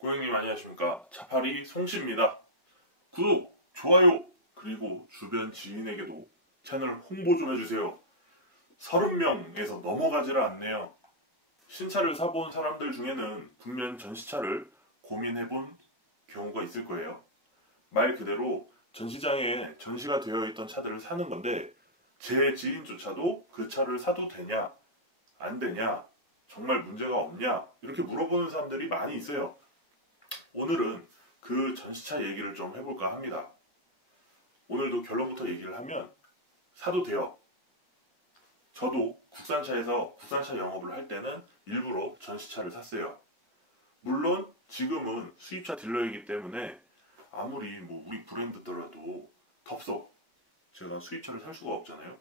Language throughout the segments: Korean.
고객님 안녕하십니까. 차파리 송씨입니다. 구독, 좋아요, 그리고 주변 지인에게도 채널 홍보 좀 해주세요. 30명에서 넘어가지를 않네요. 신차를 사본 사람들 중에는 분명 전시차를 고민해본 경우가 있을 거예요. 말 그대로 전시장에 전시가 되어 있던 차들을 사는 건데 제 지인조차도 그 차를 사도 되냐 안 되냐 정말 문제가 없냐 이렇게 물어보는 사람들이 많이 있어요. 오늘은 그 전시차 얘기를 좀 해볼까 합니다. 오늘도 결론부터 얘기를 하면 사도 돼요. 저도 국산차에서 국산차 영업을 할 때는 일부러 전시차를 샀어요. 물론 지금은 수입차 딜러이기 때문에 아무리 우리 브랜드더라도 덥석 제가 수입차를 살 수가 없잖아요.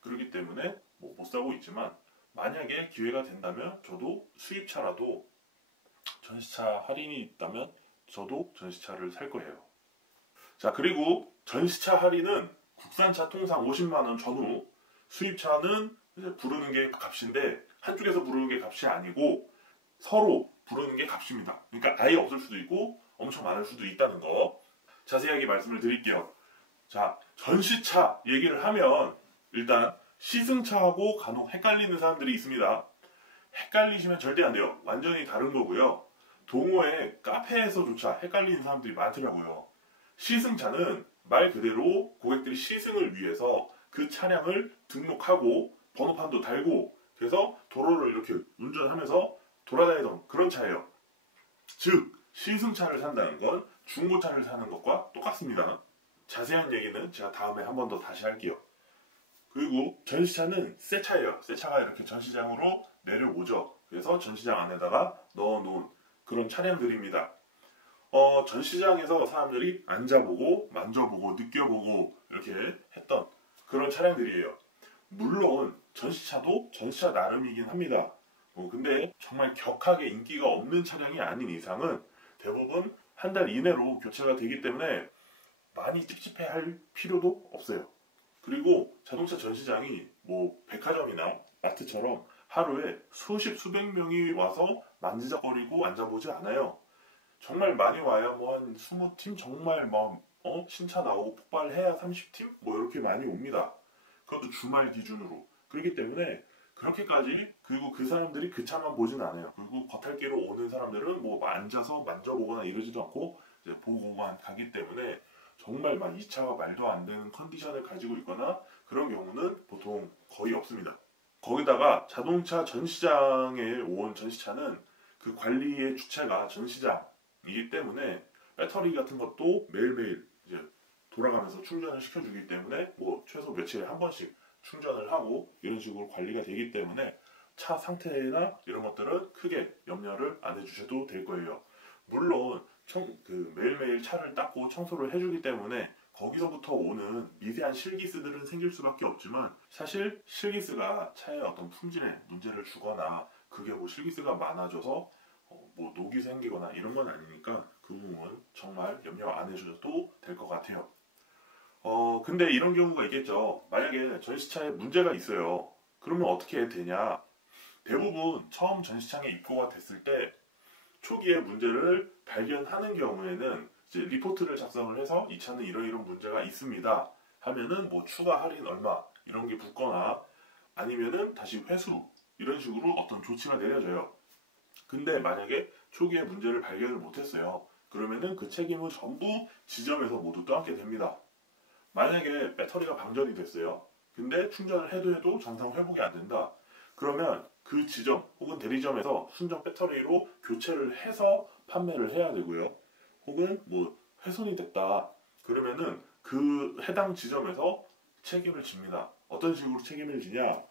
그렇기 때문에 못 사고 있지만 만약에 기회가 된다면 저도 수입차라도 전시차 할인이 있다면 저도 전시차를 살 거예요. 자, 그리고 전시차 할인은 국산차 통상 50만원 전후, 수입차는 이제 부르는 게 값인데 한쪽에서 부르는 게 값이 아니고 서로 부르는 게 값입니다. 그러니까 아예 없을 수도 있고 엄청 많을 수도 있다는 거 자세하게 말씀을 드릴게요. 자, 전시차 얘기를 하면 일단 시승차하고 간혹 헷갈리는 사람들이 있습니다. 헷갈리시면 절대 안 돼요. 완전히 다른 거고요. 동호회 카페에서조차 헷갈리는 사람들이 많더라고요. 시승차는 말 그대로 고객들이 시승을 위해서 그 차량을 등록하고 번호판도 달고 그래서 도로를 이렇게 운전하면서 돌아다니던 그런 차예요. 즉 시승차를 산다는 건 중고차를 사는 것과 똑같습니다. 자세한 얘기는 제가 다음에 한 번 더 다시 할게요. 그리고 전시차는 새 차예요. 새 차가 이렇게 전시장으로 내려오죠. 그래서 전시장 안에다가 넣어놓은 그런 차량들입니다. 전시장에서 사람들이 앉아보고 만져보고 느껴보고 이렇게 했던 그런 차량들이에요. 물론 전시차도 전시차 나름이긴 합니다. 근데 정말 격하게 인기가 없는 차량이 아닌 이상은 대부분 한 달 이내로 교체가 되기 때문에 많이 찝찝해할 필요도 없어요. 그리고 자동차 전시장이 백화점이나 마트처럼 하루에 수십 수백 명이 와서 만지작거리고 앉아보지 않아요. 정말 많이 와야 한 20팀 정말 신차 나오고 폭발해야 30팀 이렇게 많이 옵니다. 그것도 주말 기준으로. 그렇기 때문에 그렇게까지 그리고 그 사람들이 그 차만 보진 않아요. 그리고 겉핥기로 오는 사람들은 앉아서 만져보거나 이러지도 않고 이제 보고만 가기 때문에 정말 이 차가 말도 안 되는 컨디션을 가지고 있거나 그런 경우는 보통 거의 없습니다. 거기다가 자동차 전시장에 온 전시차는 그 관리의 주체가 전시장이기 때문에 배터리 같은 것도 매일매일 이제 돌아가면서 충전을 시켜주기 때문에 최소 며칠에 한 번씩 충전을 하고 이런 식으로 관리가 되기 때문에 차 상태나 이런 것들은 크게 염려를 안 해주셔도 될 거예요. 물론 매일매일 차를 닦고 청소를 해주기 때문에 거기서부터 오는 미세한 실기스들은 생길 수밖에 없지만 사실 실기스가 차의 어떤 품질에 문제를 주거나 그게 실기스가 많아져서 녹이 생기거나 이런 건 아니니까 그 부분은 정말 염려 안 해주셔도 될 것 같아요. 근데 이런 경우가 있겠죠. 만약에 전시차에 문제가 있어요. 그러면 어떻게 되냐. 대부분 처음 전시장에 입고가 됐을 때 초기에 문제를 발견하는 경우에는 이제 리포트를 작성을 해서 이 차는 이런 문제가 있습니다 하면은 추가 할인 얼마 이런 게 붙거나 아니면은 다시 회수 이런 식으로 어떤 조치가 내려져요. 근데 만약에 초기에 문제를 발견을 못했어요. 그러면은 그 책임은 전부 지점에서 모두 떠안게 됩니다. 만약에 배터리가 방전이 됐어요. 근데 충전을 해도 정상 회복이 안 된다. 그러면 그 지점 혹은 대리점에서 순정 배터리로 교체를 해서 판매를 해야 되고요. 혹은 훼손이 됐다. 그러면은 그 해당 지점에서 책임을 집니다. 어떤 식으로 책임을 지냐?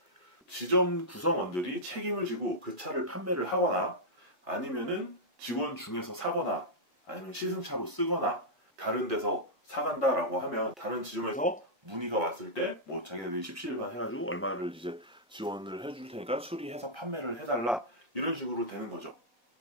지점 구성원들이 책임을 지고 그 차를 판매를 하거나 아니면은 직원 중에서 사거나 아니면 시승차로 쓰거나 다른 데서 사간다라고 하면 다른 지점에서 문의가 왔을 때 자기네들이 십시일반 해가지고 얼마를 이제 지원을 해줄 테니까 수리해서 판매를 해달라 이런 식으로 되는 거죠.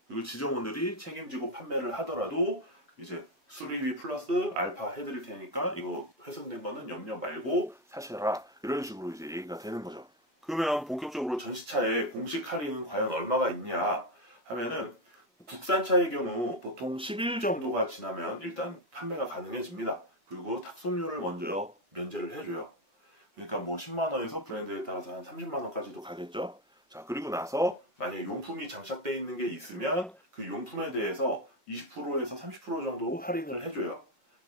그리고 지점원들이 책임지고 판매를 하더라도 이제 수리비 플러스 알파 해드릴 테니까 이거 훼손된 거는 염려 말고 사셔라 이런 식으로 이제 얘기가 되는 거죠. 그러면 본격적으로 전시차에 공식 할인은 과연 얼마가 있냐 하면은 국산차의 경우 보통 10일 정도가 지나면 일단 판매가 가능해집니다. 그리고 탁송료를 먼저 면제를 해줘요. 그러니까 뭐 10만원에서 브랜드에 따라서 한 30만원까지도 가겠죠. 자, 그리고 나서 만약에 용품이 장착되어 있는 게 있으면 그 용품에 대해서 20%에서 30% 정도 할인을 해줘요.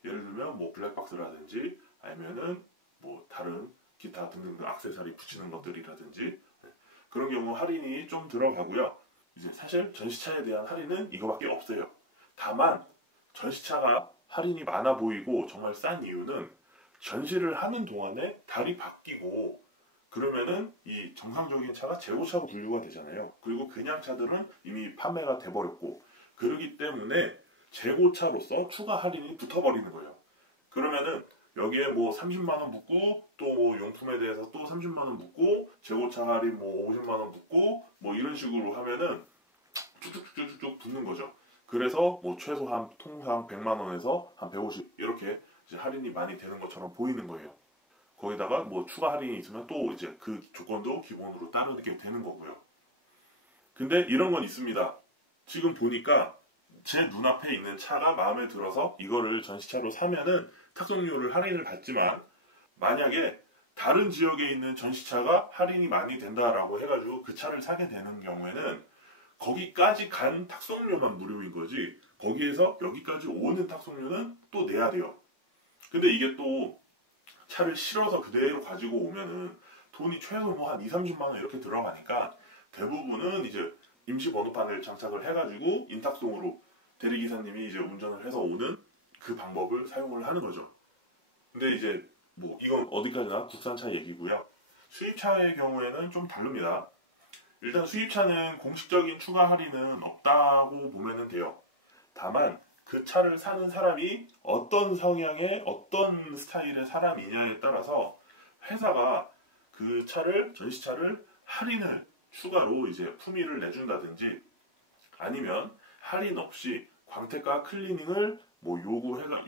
예를 들면 뭐 블랙박스라든지 아니면은 뭐 다른 기타 등등 액세서리 붙이는 것들이라든지 그런 경우 할인이 좀 들어가고요. 이제 사실 전시차에 대한 할인은 이거밖에 없어요. 다만 전시차가 할인이 많아 보이고 정말 싼 이유는 전시를 하는 동안에 달이 바뀌고 그러면은 이 정상적인 차가 재고차로 분류가 되잖아요. 그리고 그냥 차들은 이미 판매가 돼버렸고 그러기 때문에 재고차로서 추가 할인이 붙어버리는 거예요. 그러면은 여기에 뭐 30만원 붙고 또 뭐 용품에 대해서 또 30만원 붙고 재고차 할인 뭐 50만원 붙고 뭐 이런 식으로 하면은 쭉쭉쭉쭉 붙는 거죠. 그래서 뭐 최소한 통상 100만원에서 한 150 이렇게 이제 할인이 많이 되는 것처럼 보이는 거예요. 거기다가 뭐 추가 할인이 있으면 또 이제 그 조건도 기본으로 따르게 되는 거고요. 근데 이런 건 있습니다. 지금 보니까 제 눈앞에 있는 차가 마음에 들어서 이거를 전시차로 사면은 탁송료를 할인을 받지만 만약에 다른 지역에 있는 전시차가 할인이 많이 된다라고 해가지고 그 차를 사게 되는 경우에는 거기까지 간 탁송료만 무료인 거지 거기에서 여기까지 오는 탁송료는 또 내야 돼요. 근데 이게 또 차를 실어서 그대로 가지고 오면은 돈이 최소 뭐 한 2, 30만원 이렇게 들어가니까 대부분은 이제 임시 번호판을 장착을 해가지고 인탁송으로 대리기사님이 이제 운전을 해서 오는 그 방법을 사용을 하는 거죠. 근데 이제 뭐 이건 어디까지나 국산차 얘기고요. 수입차의 경우에는 좀 다릅니다. 일단 수입차는 공식적인 추가 할인은 없다고 보면 돼요. 다만 그 차를 사는 사람이 어떤 성향의 어떤 스타일의 사람이냐에 따라서 회사가 그 차를 전시차를 할인을 추가로 이제 품위를 내준다든지 아니면 할인 없이 광택과 클리닝을 뭐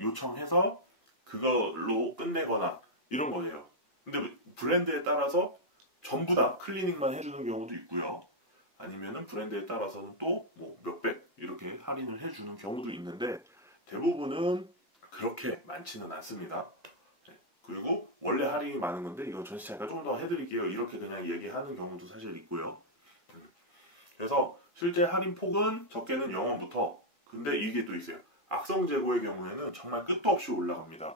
요청해서 그걸로 끝내거나 이런 거예요. 근데 브랜드에 따라서 전부 다 클리닝만 해주는 경우도 있고요. 아니면은 브랜드에 따라서는 또 뭐 몇백 이렇게 할인을 해주는 경우도 있는데 대부분은 그렇게 많지는 않습니다. 그리고 원래 할인이 많은 건데 이거 전시차니까 좀 더 해드릴게요. 이렇게 그냥 얘기하는 경우도 사실 있고요. 그래서 실제 할인 폭은 적게는 0원부터 근데 이게 또 있어요. 악성 재고의 경우에는 정말 끝도 없이 올라갑니다.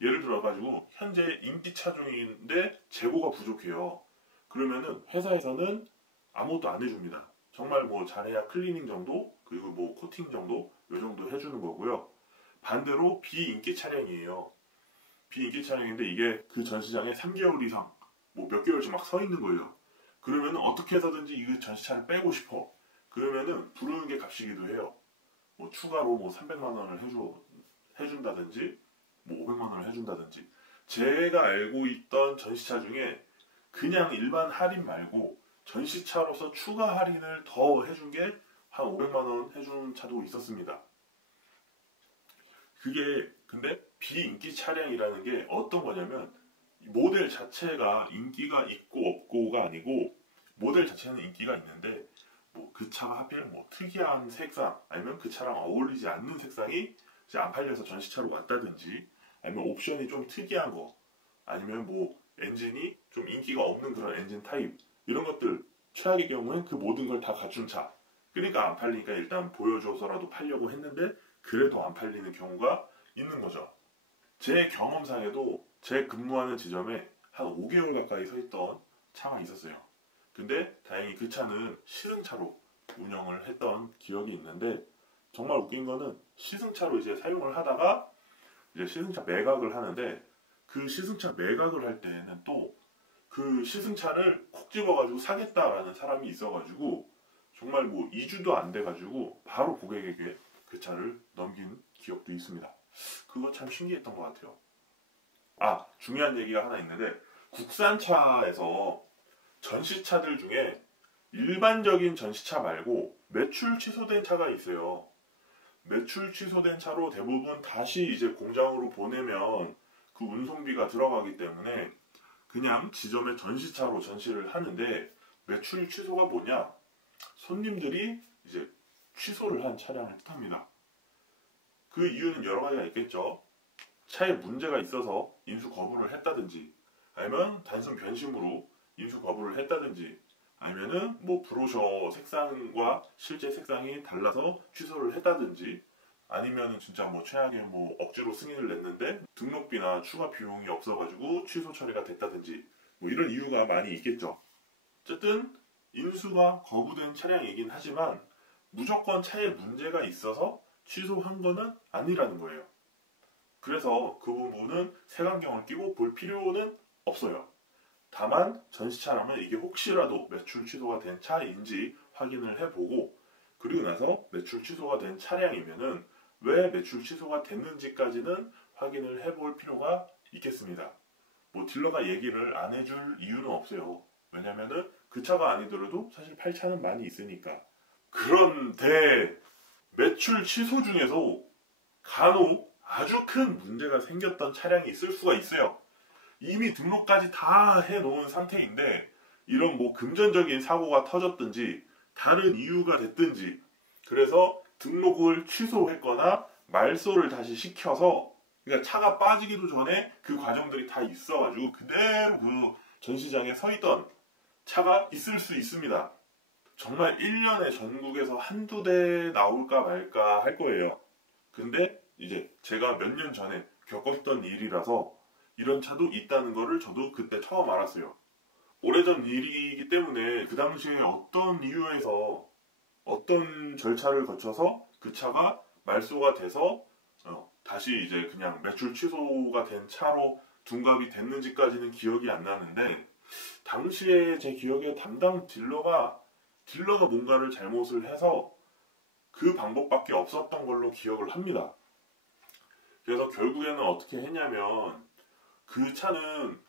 예를 들어가지고 현재 인기 차종인데 재고가 부족해요. 그러면은 회사에서는 아무것도 안 해줍니다. 정말 뭐 잘해야 클리닝 정도 그리고 뭐 코팅 정도 요 정도 해주는 거고요. 반대로 비인기 차량이에요. 비인기 차량인데 이게 그 전시장에 3개월 이상 뭐 몇 개월씩 막 서 있는 거예요. 그러면은 어떻게 해서든지 이 전시차를 빼고 싶어. 그러면은 부르는 게 값이기도 해요. 뭐 추가로 뭐 300만 원을 해준다든지 뭐 500만 원을 해준다든지 제가 알고 있던 전시차 중에 그냥 일반 할인 말고 전시차로서 추가 할인을 더 해준 게 한 500만 원 해준 차도 있었습니다. 그게 근데 비인기 차량이라는 게 어떤 거냐면 모델 자체가 인기가 있고 없고가 아니고 모델 자체는 인기가 있는데 뭐 그 차가 하필 뭐 특이한 색상 아니면 그 차랑 어울리지 않는 색상이 이제 안 팔려서 전시차로 왔다든지 아니면 옵션이 좀 특이한 거 아니면 뭐 엔진이 좀 인기가 없는 그런 엔진 타입 이런 것들 최악의 경우엔 그 모든 걸 다 갖춘 차 그러니까 안 팔리니까 일단 보여줘서라도 팔려고 했는데 그래도 안 팔리는 경우가 있는 거죠. 제 경험상에도 제 근무하는 지점에 한 5개월 가까이 서 있던 차가 있었어요. 근데 다행히 그 차는 시승차로 운영을 했던 기억이 있는데 정말 웃긴 거는 시승차로 이제 사용을 하다가 이제 시승차 매각을 하는데 그 시승차 매각을 할 때는 또 그 시승차를 콕 집어가지고 사겠다라는 사람이 있어가지고 정말 뭐 2주도 안 돼가지고 바로 고객에게 그 차를 넘긴 기억도 있습니다. 그거 참 신기했던 것 같아요. 아, 중요한 얘기가 하나 있는데 국산차에서 전시차들 중에 일반적인 전시차 말고 매출 취소된 차가 있어요. 매출 취소된 차로 대부분 다시 이제 공장으로 보내면 그 운송비가 들어가기 때문에 그냥 지점의 전시차로 전시를 하는데 매출 취소가 뭐냐? 손님들이 이제 취소를 한 차량을 뜻합니다. 그 이유는 여러 가지가 있겠죠. 차에 문제가 있어서 인수 거부를 했다든지, 아니면 단순 변심으로 인수 거부를 했다든지, 아니면은 뭐 브로셔 색상과 실제 색상이 달라서 취소를 했다든지, 아니면은 진짜 뭐 최악의 뭐 억지로 승인을 냈는데 등록비나 추가 비용이 없어가지고 취소 처리가 됐다든지, 뭐 이런 이유가 많이 있겠죠. 어쨌든 인수가 거부된 차량이긴 하지만 무조건 차에 문제가 있어서 취소한 거는 아니라는 거예요. 그래서 그 부분은 색안경을 끼고 볼 필요는 없어요. 다만 전시차라면 이게 혹시라도 매출 취소가 된 차인지 확인을 해보고, 그리고 나서 매출 취소가 된 차량이면은 왜 매출 취소가 됐는지까지는 확인을 해볼 필요가 있겠습니다. 뭐 딜러가 얘기를 안 해줄 이유는 없어요. 왜냐면은 그 차가 아니더라도 사실 팔 차는 많이 있으니까. 그런데 매출 취소 중에서 간혹 아주 큰 문제가 생겼던 차량이 있을 수가 있어요. 이미 등록까지 다 해놓은 상태인데 이런 뭐 금전적인 사고가 터졌든지 다른 이유가 됐든지, 그래서 등록을 취소했거나 말소를 다시 시켜서, 그러니까 차가 빠지기도 전에 그 과정들이 다 있어가지고 그대로 그 전시장에 서 있던 차가 있을 수 있습니다. 정말 1년에 전국에서 한두 대 나올까 말까 할 거예요. 근데 이제 제가 몇 년 전에 겪었던 일이라서 이런 차도 있다는 거를 저도 그때 처음 알았어요. 오래전 일이기 때문에 그 당시에 어떤 이유에서 어떤 절차를 거쳐서 그 차가 말소가 돼서 다시 이제 그냥 매출 취소가 된 차로 둔갑이 됐는지까지는 기억이 안 나는데, 당시에 제 기억에 담당 딜러가 뭔가를 잘못을 해서 그 방법밖에 없었던 걸로 기억을 합니다. 그래서 결국에는 어떻게 했냐면, 그 차는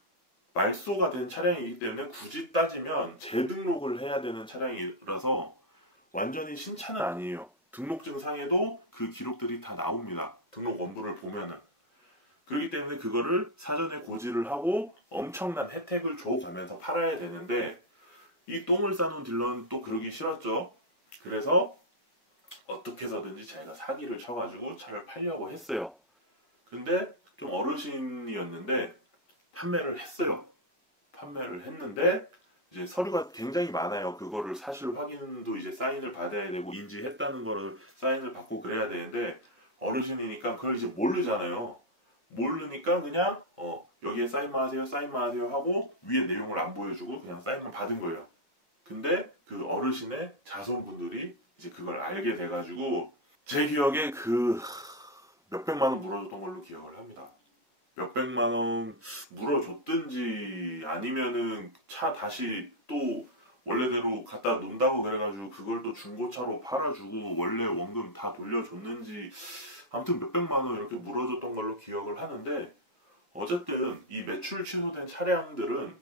말소가 된 차량이기 때문에 굳이 따지면 재등록을 해야 되는 차량이라서 완전히 신차는 아니에요. 등록증 상에도 그 기록들이 다 나옵니다. 등록 원부를 보면은. 그렇기 때문에 그거를 사전에 고지를 하고 엄청난 혜택을 줘가면서 팔아야 되는데, 이 똥을 싸놓은 딜러는 또 그러기 싫었죠. 그래서 어떻게 해서든지 자기가 사기를 쳐가지고 차를 팔려고 했어요. 근데 좀 어르신이었는데 판매를 했어요. 판매를 했는데 이제 서류가 굉장히 많아요. 그거를 사실 확인도 이제 사인을 받아야 되고 인지했다는 거를 사인을 받고 그래야 되는데, 어르신이니까 그걸 이제 모르잖아요. 모르니까 그냥 여기에 사인만 하세요, 사인만 하세요 하고 위에 내용을 안 보여주고 그냥 사인만 받은 거예요. 근데 그 어르신의 자손분들이 이제 그걸 알게 돼가지고 제 기억에 그 몇백만 원 물어줬던 걸로 기억을 합니다. 몇백만 원 물어줬든지 아니면은 차 다시 또 원래대로 갖다 놓는다고 그래가지고 그걸 또 중고차로 팔아주고 원래 원금 다 돌려줬는지, 아무튼 몇백만 원 이렇게 물어줬던 걸로 기억을 하는데, 어쨌든 이 매출 취소된 차량들은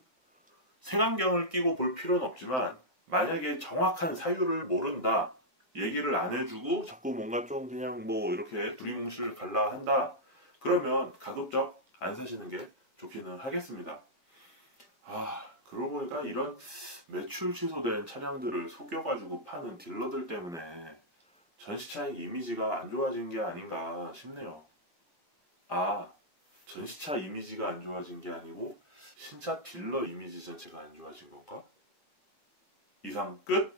색안경을 끼고 볼 필요는 없지만 만약에 정확한 사유를 모른다, 얘기를 안 해주고 자꾸 뭔가 좀 그냥 뭐 이렇게 두리뭉실 갈라 한다, 그러면 가급적 안 사시는 게 좋기는 하겠습니다. 그러고 보니까 이런 매출 취소된 차량들을 속여가지고 파는 딜러들 때문에 전시차의 이미지가 안 좋아진 게 아닌가 싶네요. 전시차 이미지가 안 좋아진 게 아니고 신차 딜러 이미지 자체가 안 좋아진 건가? 이상 끝!